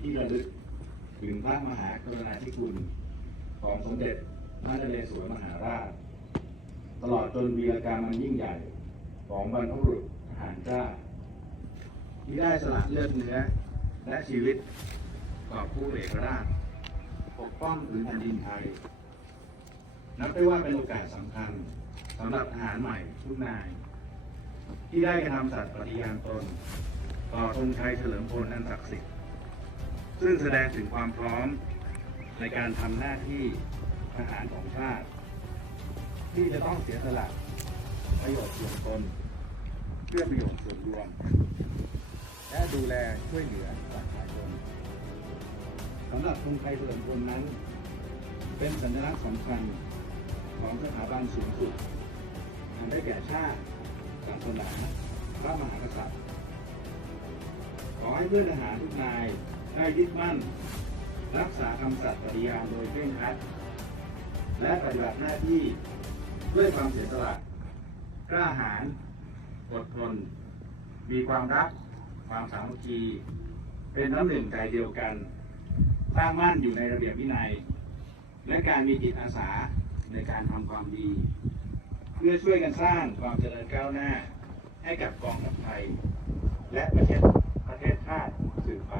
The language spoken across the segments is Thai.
ที่ระลึกถึงพระมหากรุณาธิคุณของสมเด็จพระนเรศวรมหาราช ตลอดจนวีรกรรมมันยิ่งใหญ่ของบรรพบุรุษทหารกล้าที่ได้สละเลือดเนื้อ และชีวิตต่อผู้เอกราชปกป้องผืนแผ่นดินไทย นับได้ว่าเป็นโอกาสสำคัญสำหรับทหารใหม่ทุกนาย ที่ได้กระทำสัตย์ปฏิญาณตน ต่อธงชัยเฉลิมพลอันศักดิ์สิทธิ์ ซึ่งแสดงถึงความพร้อมในการทำหน้าที่ทหารของชาติ ที่จะต้องเสียสละประโยชน์ส่วนตนเพื่อประโยชน์ส่วนรวม และดูแลช่วยเหลือประชาชนสำหรับธงชัยเฉลิมพลนั้น เป็นสัญลักษณ์สำคัญของสถาบันสูงสุดอันได้แก่ชาติศาสนาพระมหากษัตริย์ขอให้เพื่อนทหารทุกนาย ได้ยึดมั่น รักษาคำสัตย์ปฏิญาณโดยเคร่งครัด และปฏิบัติหน้าที่ด้วยความเสียสละกล้าหาญอดทน มีความรัก ความสามัคคี เป็นน้ำหนึ่งใจเดียวกันตั้งมั่นอยู่ในระเบียบวินัย และการมีจิตอาสาในการทำความดี เพื่อช่วยกันสร้างความเจริญก้าวหน้า ให้กับกองทัพไทย และประเทศประเทศชาติสืบไป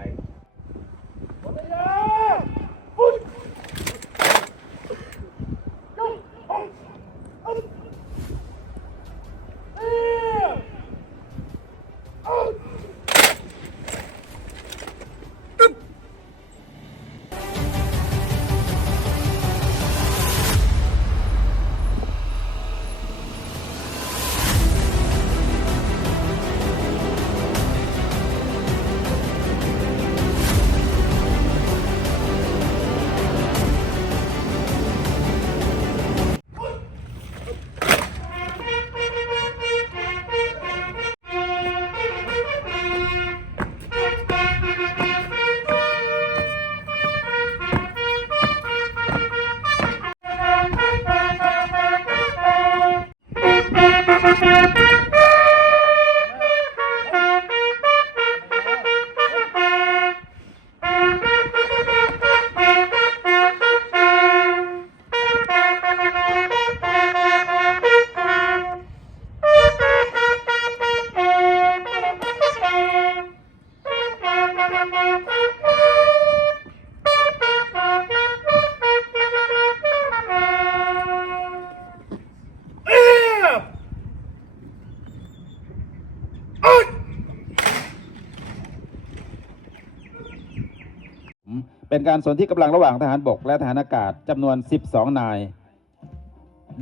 เป็นการสนที่กำลังระหว่างทหารบกและทหารอากาศจำนวน 12 นาย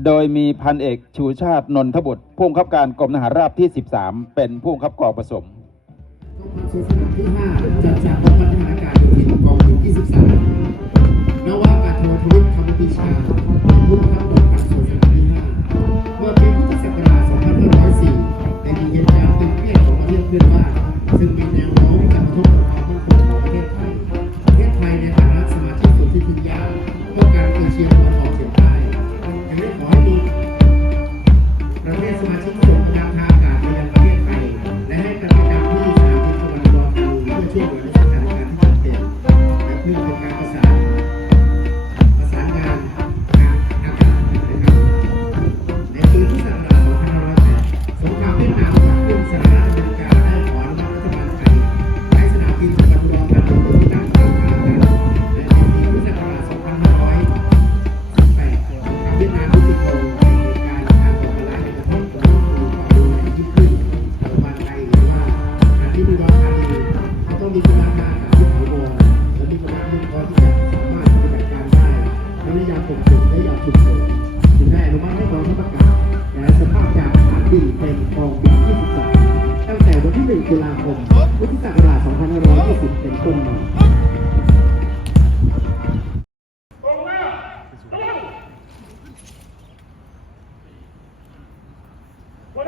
โดยมีพันเอกชูชาตินนทบุตรผู้บังคับการกรมทหารราบที่ 13 เป็นผู้บังคับกองผสมกองพันสู่สนามที่5จัดจากกองพันทหารอากาศอยู่ที่กองที่ 13นวากาศโททวิทย์คำปรีชาผู้บังคับ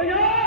ขอ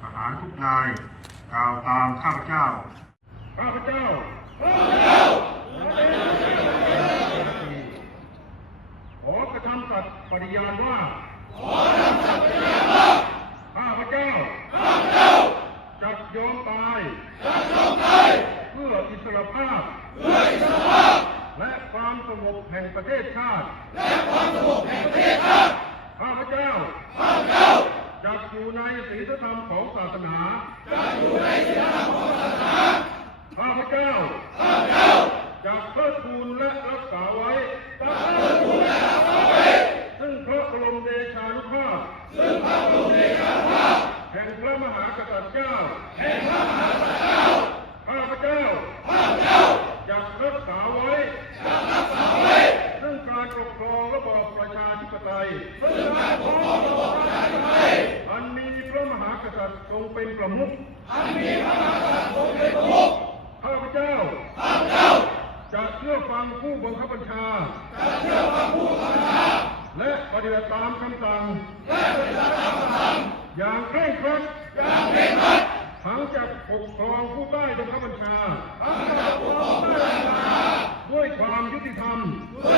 ทหารทุกนาย กล่าวตามข้าพเจ้า ข้าพเจ้า ข้าพเจ้าขอกระทำสัตย์ปฏิญาณว่า ขอกระทำสัตย์ปฏิญาณว่า ข้าพเจ้า ข้าพเจ้าจะยอมตายจะยอมตาย เพื่ออิสรภาพ เพื่ออิสรภาพ และความสงบแห่งประเทศชาติ และความสงบแห่งประเทศชาติ ข้าพเจ้าข้าพเจ้าจักอยู่ในศีลธรรมของศาสนาจักอยู่ในศีลธรรมของศาสนาข้าพเจ้าข้าพเจ้าจักเทิดทูนและรักษาไว้จักเทิดทูนและรักษาไว้ ซึ่งพระบรมเดชานุภาพ ซึ่งพระบรมเดชานุภาพ แห่งพระมหากษัตริย์เจ้า แห่งพระมหากษัตริย์เจ้า ข้าพเจ้า ข้าพเจ้าจักรักษาไว้จักรักษาไว้ ซึ่งการปกครองระบอบประชาธิปไตย ซึ่งการปกครองระบอบประชาธิปไตย อันมีพระมหากษั ตริย์ทรงเป็นประมุขอันมีพระมหากษัตริย์ทรงเป็นประมุขข้าพเจ้าข้าพเจ้า จะเชื่อฟังผู้บังคับบัญชา จะเชื่อฟังผู้บังคับบัญชา และปฏิบัติตามคำสั่ง และปฏิบัติตามคำสั่ง อย่างเคร่งครัด อย่างเคร่งครัดทั้งจะปกครองผู้ใต้บังคับบัญชาทั้งจะปกครองผู้ใต้บังคับบัญชา ด้วยความยุติธรรมด้วย